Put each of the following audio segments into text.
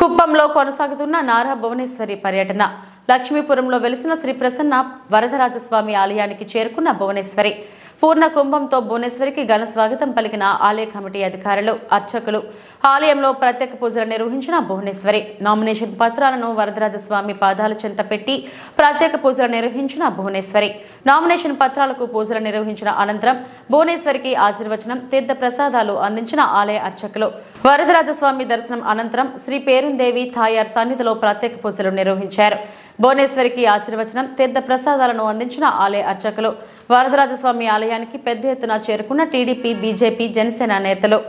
కుప్పంలో కొనసాగుతున్న నారా భువనేశ్వరి పర్యటన. లక్ష్మీపురంలో వెలిసిన శ్రీ ప్రసన్న వరదరాజస్వామి ఆలయానికి చేరుకున్న భువనేశ్వరి పూర్ణ కుంభంతో భువనేశ్వరికి ఘన స్వాగతం పలికిన ఆలయ కమిటీ అధికారులు, అర్చకులు. ఆలయంలో ప్రత్యేక పూజలు నిర్వహించిన భువనేశ్వరి నామినేషన్ పత్రాలను వరదరాజస్వామి పాదాల చెంత పెట్టి ప్రత్యేక పూజలు నిర్వహించిన భువనేశ్వరి నామినేషన్ పత్రాలకు పూజలు నిర్వహించిన అనంతరం భువనేశ్వరికి ఆశీర్వచనం, తీర్థ ప్రసాదాలు అందించిన ఆలయ అర్చకులు. వరదరాజస్వామి దర్శనం అనంతరం శ్రీ పేరుందేవి తాయార్ సన్నిధిలో ప్రత్యేక పూజలు నిర్వహించారు. భువనేశ్వరికి ఆశీర్వచనం, తీర్థ ప్రసాదాలను అందించిన ఆలయ అర్చకులు. వరదరాజస్వామి ఆలయానికి పెద్ద ఎత్తున చేరుకున్న టీడీపీ, బీజేపీ, జనసేన నేతలు.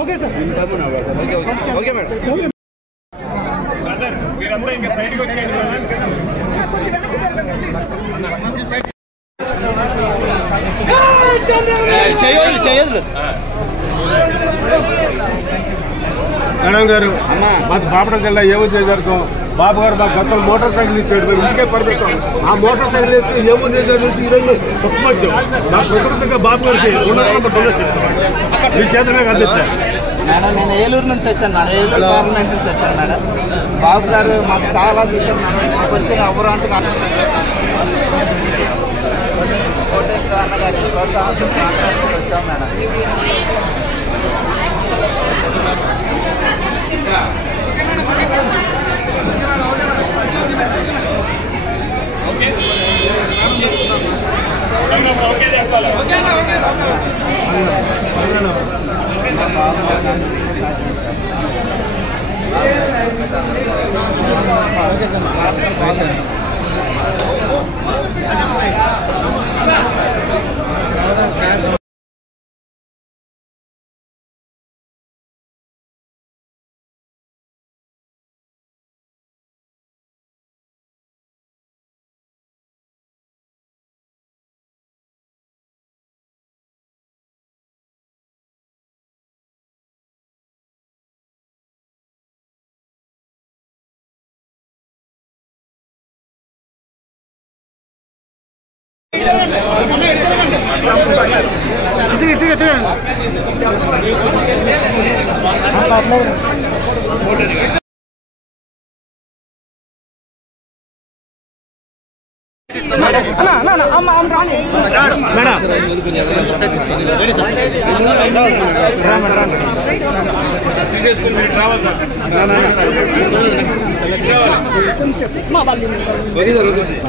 Okay sir, okay madam. మీరంతా ఇంకా సైడ్కి వచ్చేయండి. మేడం గారు మాకు బాపట్ల జిల్లా ఏ ఉద్యోగం బాబు గారు మాకు గత మోటార్ సైకిల్ ఇచ్చాడు, ఇంటికే పరిపెట్టాం. ఆ మోటార్ సైకిల్ వేసుకుని ఏ ఉద్యోగం నుంచి ఈరోజు పక్షమొచ్చాం. నాకు ప్రకృతిగా బాబు గారికి మీ చేతనే అందించారు మేడం. నేను ఏలూరు నుంచి వచ్చాను మేడం, ఏలూరు గవర్నమెంట్ నుంచి వచ్చాను మేడం. బాబు గారు మాకు చాలా చూశాను మేడం. మాకు వచ్చిన అమరాంతగా కోటేశ్వర అన్న గారి ప్రోత్సాహంతో వచ్చాం మేడం.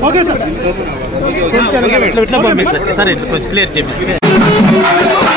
ఓకే సార్, క్లియర్ చేపిస్తారు.